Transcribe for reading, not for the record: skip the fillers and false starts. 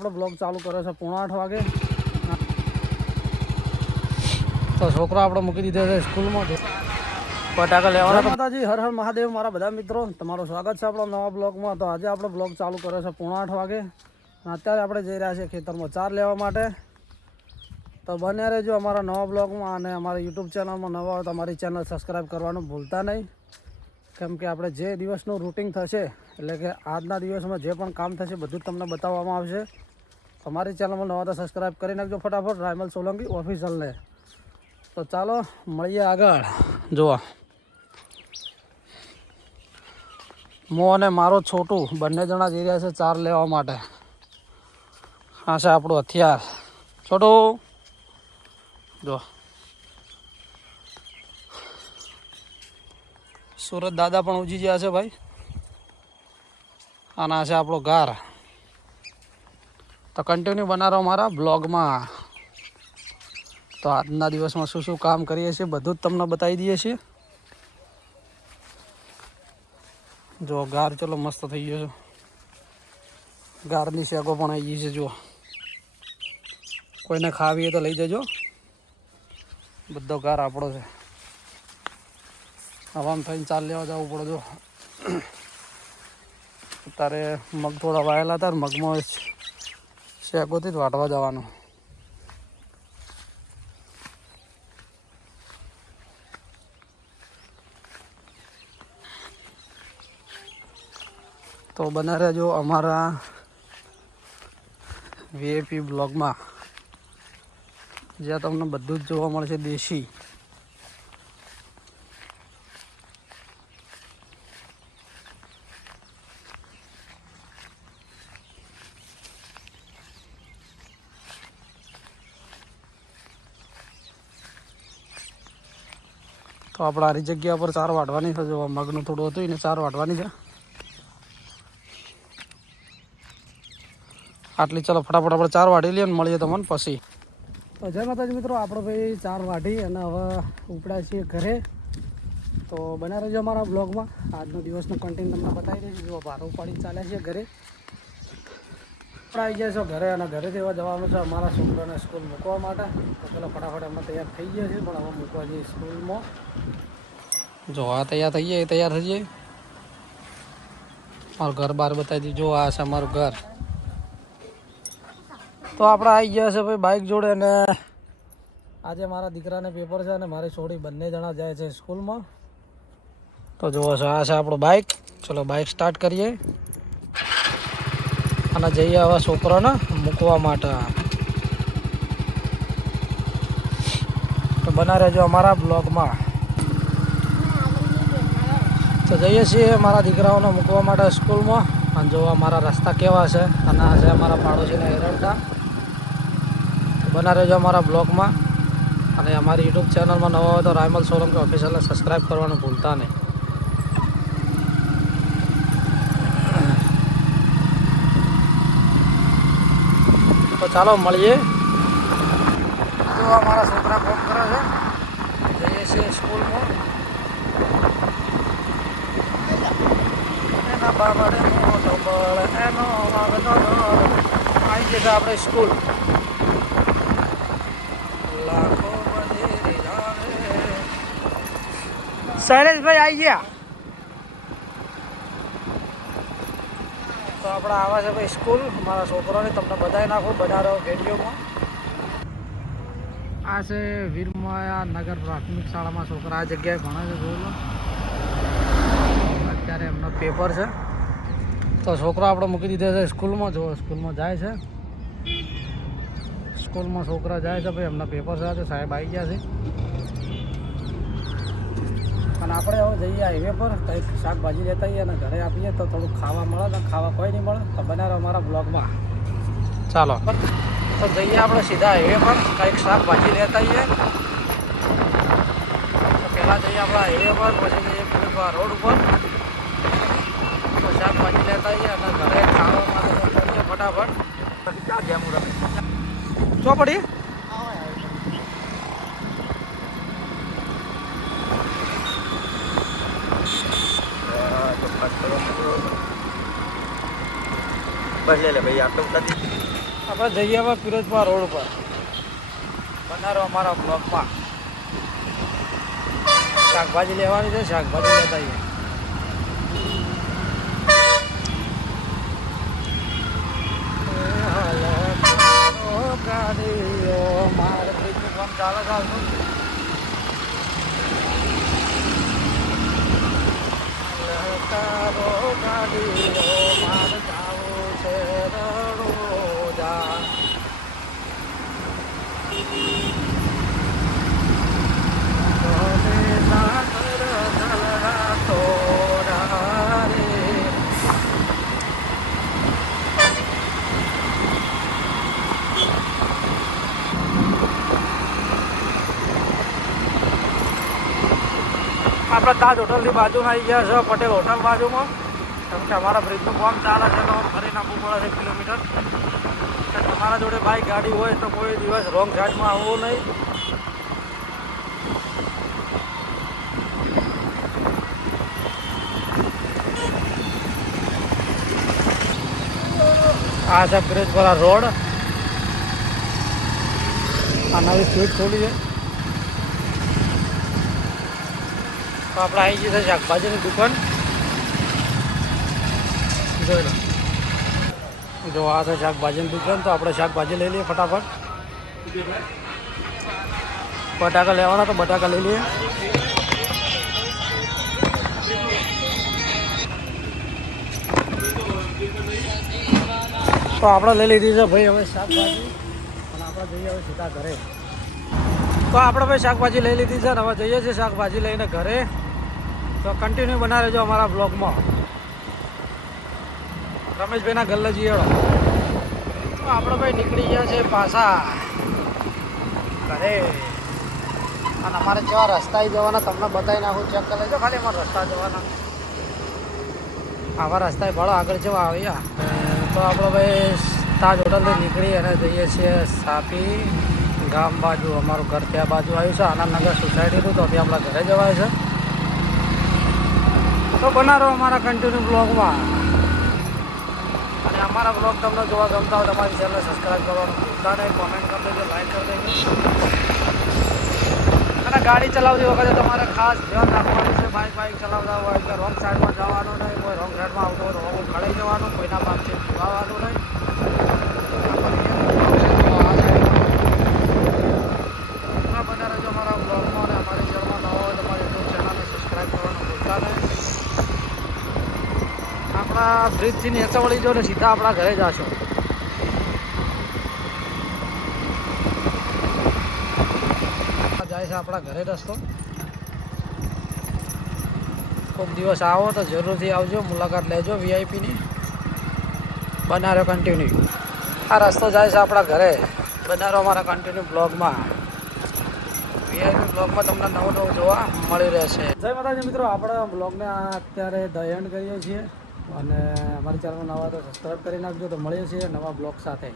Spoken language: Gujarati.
આપણો બ્લોગ ચાલુ કરે છે 8:30 વાગે. તો છોકરો આપણે મૂકી દીધો છે સ્કૂલમાં. ફટાકા લેવાના. માતાજી, હર હર મહાદેવ. મારા બધા મિત્રો, તમારું સ્વાગત છે આપણા નવા બ્લોગમાં. તો આજે આપણે બ્લોગ ચાલુ કરે છે 8:30 વાગે. અત્યારે આપણે જઈ રહ્યા છીએ ખેતરમાં ચાર લેવા માટે. તો બને રહેજો અમારા નવા બ્લોગમાં, અને અમારા યુટ્યુબ ચેનલમાં નવા હોય તો અમારી ચેનલ સબસ્ક્રાઈબ કરવાનું ભૂલતા નહીં. કેમ કે આપણે જે દિવસનું રૂટિન થશે, એટલે કે આજના દિવસમાં જે પણ કામ થશે બધું જ તમને બતાવવામાં આવશે. અમારી ચેનલમાં નવા તો સબસ્ક્રાઈબ કરી નાખજો ફટાફટ, રાયમલ સોલંકી ઓફિશિયલને. તો ચાલો મળીએ આગળ. જુઓ, મો અને મારો છોટું બંને જણા જઈ રહ્યા છે ચાર લેવા માટે. આ છે આપણું હથિયાર. છોટું જો, સુરત દાદા પણ ઉજી ગયા છે ભાઈ. અને આ છે આપણો ઘર. તો કન્ટિન્યુ બના રહો મારા બ્લોગમાં. તો આજના દિવસમાં શું શું કામ કરીએ છીએ બધું જ તમને બતાવી દઈએ છીએ. જો ગાર ચલો મસ્ત થઈ ગયો છે. ગારની શેકો પણ આવી ગઈ છે. જુઓ, કોઈને ખાવી હોય તો લઈ જજો. બધો ગાર આપણો છે. હવામાં થઈને ચાલ લેવા જવું પડે. જો અત્યારે મગ થોડા વાયેલા હતા, મગમાં શેકોથી જ વાટવા જવાનું. તો બના રહેજો અમારા વીઆઈપી બ્લોગમાં, જ્યાં તમને બધું જ જોવા મળશે દેશી. તો આપણે આરી જગ્યા પર ચાર વાટવાની છે. જો મગનું થોડું હતું એને ચાર વાટવાની છે. આટલી ચાલો ફટાફટ આપણે ચાર વાટી લઈએ ને મળીએ તમને પછી. તો જય માતાજી મિત્રો, આપણે ભાઈ ચાર વાટી અને હવે ઉપડ્યા છીએ ઘરે. તો બના રહેજો અમારા બ્લોગમાં. આજનો દિવસનું કન્ટેન્ટ તમને બતાવી દઈશું. જો ભારો ઉપાડીને ચાલ્યા છીએ ઘરે. આપણે આવી ગયા છો ઘરે, અને ઘરેથી એવા જવાનું છે અમારા છોકરાને સ્કૂલ મૂકવા માટે. તો પેલો ફટાફટ અમે તૈયાર થઈ ગયા છીએ, પણ હવે મૂકવા જઈએ સ્કૂલમાં. જો આ તૈયાર થઈ જાય, તૈયાર થઈ જાય. મારું ઘર બહાર બતાવી દીધું. જો આ છે અમારું ઘર. તો આપણે આવી ગયા છે ભાઈ બાઇક જોડે, અને આજે મારા દીકરાને પેપર છે અને મારી છોડી બંને જણા જાય છે સ્કૂલમાં. તો જુઓ છો, આ છે આપણું બાઇક. ચલો બાઇક સ્ટાર્ટ કરીએ અને જઈએ હવે છોકરાને મૂકવા માટે. તો બના રહેજો અમારા બ્લોગમાં. તો જઈએ છીએ મારા દીકરાઓને મૂકવા માટે સ્કૂલમાં. અને જોવા મારા રસ્તા કેવા છે. અને આ છે અમારા પાડોશીના એરંડા. બના રહેજો અમારા બ્લોગમાં, અને અમારી યુટ્યુબ ચેનલમાં નવા હોય તો રાયમલ સોલંકી ઓફિશિયલને સબસ્ક્રાઈબ કરવાનું ભૂલતા નહીં. તો ચાલો મળીએ. જો અમારા છોકરા ફોન કરે છે. જઈએ છીએ સ્કૂલમાં. એના બાબડે મોટો બળ એનો વાગતો આવી જશે આપણે સ્કૂલ. શૈલેષભાઈ આવી ગયા. તો આપણે આવા છે ભાઈ સ્કૂલ. મારા છોકરાને તમને બતાવી નાખું બનાવો વિડીયોમાં. આ છે વીરમાયા નગર પ્રાથમિક શાળામાં છોકરા આ જગ્યાએ ભણે છે. જોઈ લો, અત્યારે એમનો પેપર છે. તો છોકરો આપણે મૂકી દીધો છે સ્કૂલમાં. જો સ્કૂલમાં જાય છે. સ્કૂલમાં છોકરા જાય છે ભાઈ, એમના પેપર છે. સાહેબ આવી ગયા છે. અને આપણે હવે જઈએ હાઈવે પર, કંઈક શાકભાજી લેતા આવીએ અને ઘરે આપીએ તો થોડુંક ખાવા મળે. ને ખાવા કોઈ નહીં મળે તો બનાવો અમારા બ્લોગમાં. ચાલો તો જઈએ આપણે સીધા હાઈવે પર, કંઈક શાકભાજી લેતા આવીએ. તો પહેલાં જઈએ આપણે હાઈવે પર, પછી જઈએ પેલું રોડ ઉપર. તો શાકભાજી લેતા આવીએ અને ઘરે ખાવા માટે કરીએ ફટાફટ. ક્યાં ગયા હું રમે ચો પડી. બસ લે ભાઈ, આટલું નથી. આપણે જઈએ હવે ફિરોજપુરા રોડ ઉપર બનારો અમારા બ્લોકમાં શાકભાજી લેવાની છે, શાકભાજી લેતા આવીએ. ગાડીઓ મારે બ્રિજનું કામ ચાલે ચાલતું ગાડીઓ મારે જાવું છે રણોજા. આપણે તાજ હોટલની બાજુમાં આવી ગયા છે, પટેલ હોટલ બાજુમાં. કેમ કે અમારા બ્રિજનું કામ ચાલે છે તો ફરી નાખવું પડે છે કિલોમીટર. તમારા જોડે બાઇક ગાડી હોય તો કોઈ દિવસ રોંગ સાઈડમાં આવવું નહીં. આ છે ફિરોજપુરા રોડ. આ નવી સ્વીટ ખોલી છે તો આપણે આવી જઈએ શાકભાજીની દુકાન. જોઈ લો, જો આ છે શાકભાજીની દુકાન. તો આપણે શાકભાજી લઈ લઈએ ફટાફટ. બટાકા લેવાના તો બટાકા લઈ લઈએ. તો આપણે લઈ લીધી છે ભાઈ હવે શાકભાજી, અને આપણે જઈએ હવે સીધા ઘરે. તો આપણે ભાઈ શાકભાજી લઈ લીધી છે ને હવે જઈએ છીએ શાકભાજી લઈને ઘરે. તો કન્ટિન્યુ બના રહેજો અમારા બ્લોગમાં. રમેશભાઈના ગલ્લે જઈએ. તો આપણે ભાઈ નીકળી ગયા છે પાછા ઘરે. અને અમારે કેવા રસ્તા જવાના તમને બતાવી નાખું, ચેક કરી લેજો ખાલી અમારા રસ્તા જવાના. આવા રસ્તા ભાડો આગળ જવા આવ્યા. તો આપણે ભાઈ તાજ હોટલથી નીકળી અને જઈએ છીએ સાપી ગામ બાજુ. અમારું ઘર ત્યાં બાજુ આવ્યું છે, આનંદનગર સોસાયટીનું. તો ત્યાં આપણા ઘરે જવાય છે. તો બનાવો અમારા કન્ટિન્યુ બ્લોગમાં. અને અમારા બ્લોગ તમને જોવા ગમતા હોય તમારી ચેનલને સબસ્ક્રાઈબ કરવાનું ભૂલતા નહીં. કોમેન્ટ કરી દેજો, લાઈક કરી દેજો. અને ગાડી ચલાવતી વખતે તમારે ખાસ ધ્યાન રાખવાનું છે. બાઇક ચલાવતા હોય કે રોંગ સાઈડમાં જવાનું નહીં. કોઈ રોંગ સાઈડમાં આવતો હોય તો રોંગ ખડાઈ જવાનું. કોઈના પાસથી જોવાનું નહીં. બના રહેજો અમારા બ્લોગમાં. અને અમારી ચેનલમાં નવો હોય તમારી યુટ્યુબ ચેનલને સબસ્ક્રાઈબ કરવાનું ભૂલતા નહીં. આપણા બ્રિજથી નીચે વળી જાઓ ને સીધા આપણા ઘરે જશો. જાય છે આપણા ઘરે રસ્તો. કોઈક દિવસ આવો તો જરૂરથી આવજો, મુલાકાત લેજો વીઆઈપીની. બના રહ્યો કન્ટિન્યુ. આ રસ્તો જાય છે આપણા ઘરે. બના રહ્યો અમારા કન્ટિન્યુ બ્લોગમાં. વીઆઈપી બ્લોગમાં તમને નવું નવું જોવા મળી રહેશે. જય માતાજી મિત્રો, આપણે બ્લોગને અત્યારે ધ એન્ડ કરીએ છીએ. અને અમારી ચેનલમાં નવા તો સબસ્ક્રાઈબ કરી નાખજો. તો મળીએ છીએ નવા બ્લોગ સાથે.